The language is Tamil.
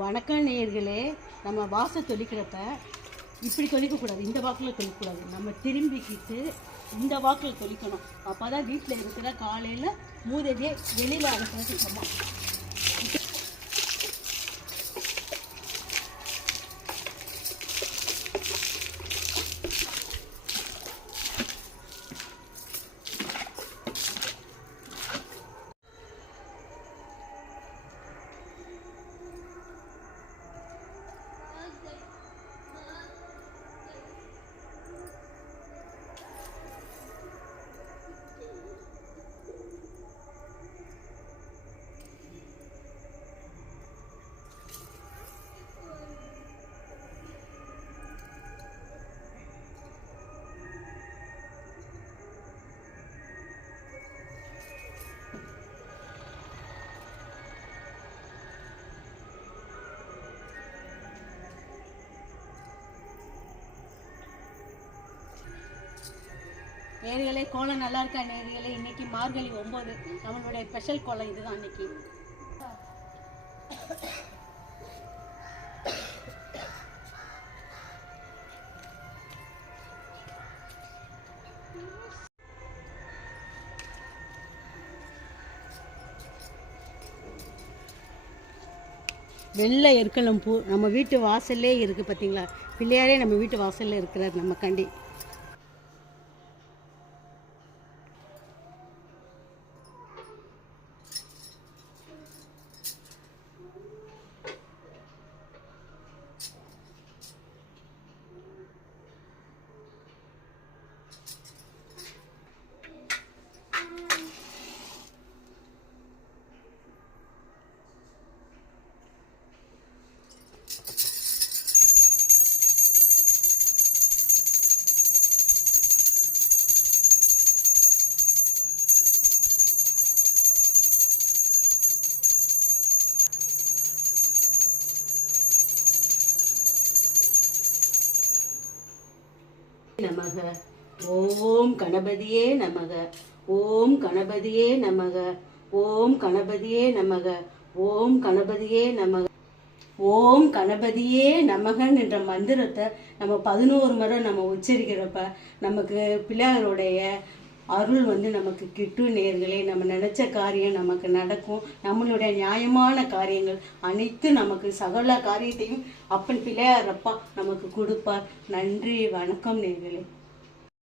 வணக்கம் நேயர்களே. நம்ம வாசல் தொளிக்கிறப்ப இப்படி தொளிக்கக்கூடாது, இந்த வாக்கில் தொளிக்கக்கூடாது. நம்ம திரும்பிக்கிட்டு இந்த வாக்கில் தொளிக்கணும். அப்போ தான் வீட்டில் இருக்கிற காலையில் மூதவியை வெளியில் அனுப்புறது சமம். நேர்களே, கோலம் நல்லா இருக்கா நேர்களே? இன்னைக்கு மார்கழி 9, நம்மளுடைய ஸ்பெஷல் கோலம் இதுதான். இன்னைக்கு வெள்ளை எருக்கலம் பூ நம்ம வீட்டு வாசல்லே இருக்குது. பார்த்தீங்களா, பிள்ளையாரே நம்ம வீட்டு வாசலில் இருக்கிறார் நம்ம கண்டி. நமக. ஓம் கணபதியே நமக. ஓம் கணபதியே நமக. ஓம் கணபதியே நமக. ஓம் கணபதியே நமக. ஓம் கணபதியே நமகன் என்ற மந்திரத்தை நம்ம 11 முறை நம்ம உச்சரிக்கிறப்ப நமக்கு பிள்ளையாருடைய அருள் நமக்கு கிட்டும் நேர்களே. நம்ம நினைச்ச காரியம் நமக்கு நடக்கும். நம்மளுடைய நியாயமான காரியங்கள் அனைத்து நமக்கு சகல காரியத்தையும் அப்பன் பிள்ளையாரப்பா நமக்கு கொடுப்பார். நன்றி, வணக்கம் நேர்களே.